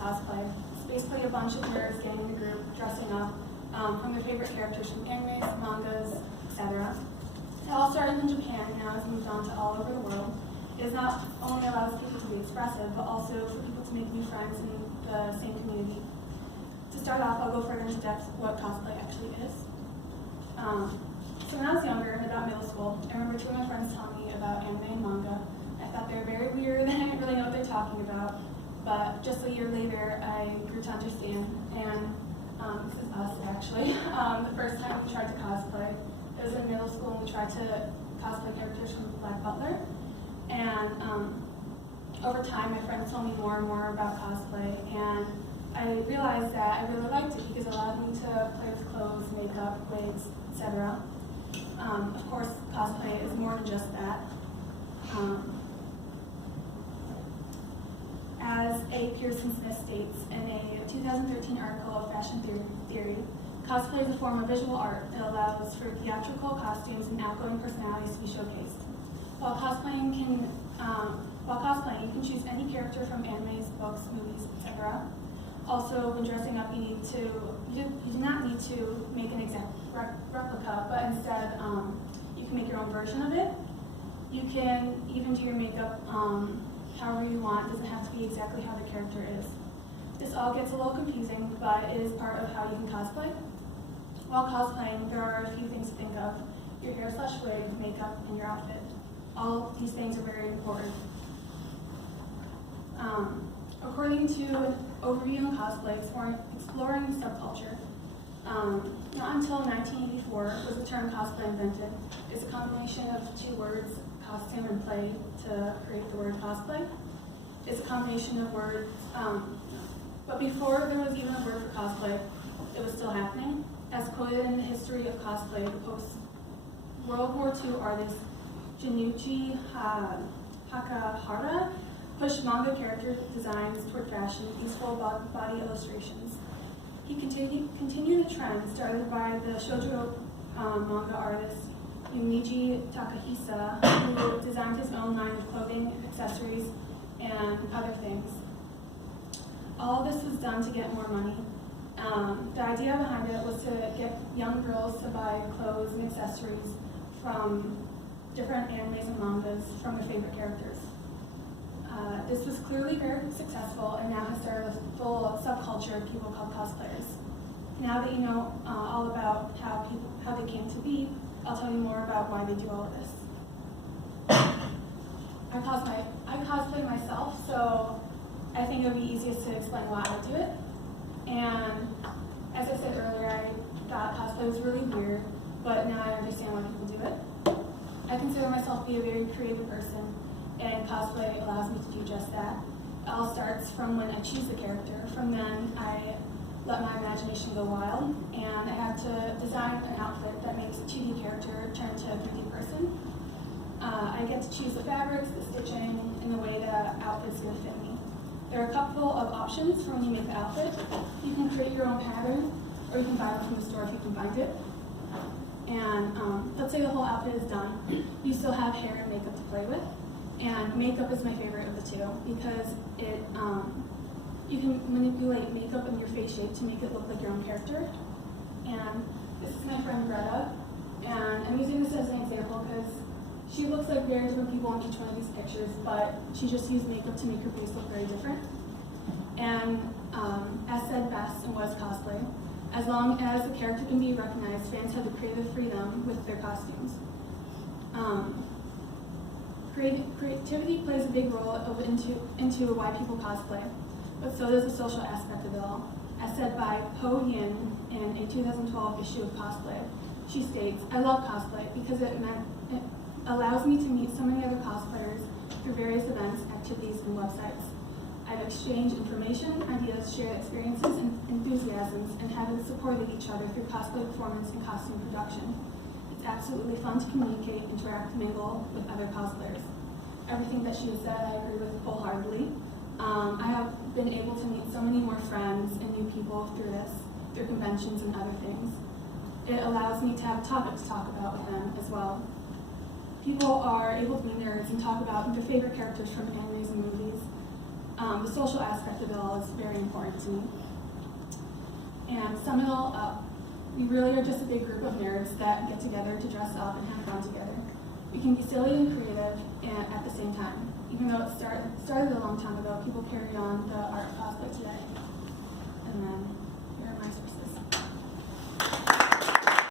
cosplay. It's basically a bunch of nerds getting in a group, dressing up from their favorite characters from animes, mangas, etc. It all started in Japan and now has moved on to all over the world. It not only allows people to be expressive, but also for people to make new friends in the same community. To start off, I'll go further into depth what cosplay actually is. So when I was younger, in about middle school, I remember two of my friends telling me about anime and manga. I thought they were very weird, and I didn't really know what they're talking about. But just a year later, I grew to understand, and this is us actually. The first time we tried to cosplay, it was in middle school, and we tried to cosplay characters from Black Butler. And over time, my friends told me more and more about cosplay, and I realized that I really liked it because it allowed me to play with clothes, makeup, wigs, etc. Of course, cosplay is more than just that. As A. Pearson Smith states in a 2013 article of Fashion Theory, cosplay is a form of visual art that allows for theatrical costumes and outgoing personalities to be showcased. While cosplaying, you can choose any character from animes, books, movies, etc. Also, when dressing up, you do not need to make an exact replica, but instead you can make your own version of it. You can even do your makeup however you want. It doesn't have to be exactly how the character is. This all gets a little confusing, but it is part of how you can cosplay. While cosplaying, there are a few things to think of: your hair/wig, makeup, and your outfit. All these things are very important. According to an overview on cosplay, exploring subculture, not until 1984 was the term cosplay invented. It's a combination of two words, costume and play, to create the word cosplay. It's a combination of words, but before there was even a word for cosplay, it was still happening. As quoted in the history of cosplay, the post-World War II artist Junichi Hakahara pushed manga character designs toward fashion, useful body illustrations. He continued the trend started by the shoujo manga artist Yumiji Takahisa, who designed his own line of clothing, accessories, and other things. All of this was done to get more money. The idea behind it was to get young girls to buy clothes and accessories from different animes and mangas from their favorite characters. This was clearly very successful and now has started a full subculture of people called cosplayers. Now that you know all about how they came to be, I'll tell you more about why they do all of this. I cosplay myself, so I think it would be easiest to explain why I do it. And as I said earlier, I thought cosplay was really weird, but now I understand why people do it. I consider myself to be a very creative person, and cosplay allows me to do just that. It all starts from when I choose the character. From then, I let my imagination go wild, and I had to design an outfit that makes a 2D character turn to a 3D person. I get to choose the fabrics, the stitching, and the way the outfit's going to fit me. There are a couple of options for when you make the outfit. You can create your own pattern, or you can buy it from the store if you can find it. And let's say the whole outfit is done. You still have hair and makeup to play with. And makeup is my favorite of the two because you can manipulate makeup in your face shape to make it look like your own character. And this is my friend Greta, and I'm using this as an example because she looks like very different people in each one of these pictures, but she just used makeup to make her face look very different. And as said best in West Cosplay, as long as the character can be recognized, fans have the creative freedom with their costumes. Creativity plays a big role into why people cosplay, but so does the social aspect of it all. As said by Po Yin in a 2012 issue of Cosplay, she states, "I love cosplay because it allows me to meet so many other cosplayers through various events, activities, and websites. I've exchanged information, ideas, shared experiences, and enthusiasms, and have supported each other through cosplay performance and costume production. It's absolutely fun to communicate, interact, mingle with other cosplayers." Everything that she has said, I agree with wholeheartedly. I have been able to meet so many more friends and new people through this, through conventions and other things. It allows me to have a topic to talk about with them as well. People are able to be nerds and talk about their favorite characters from animes and movies. the social aspect of it all is very important to me. And to sum it all up, we really are just a big group of nerds that get together to dress up and have fun together. We can be silly and creative and at the same time. Even though it started a long time ago, people carry on the art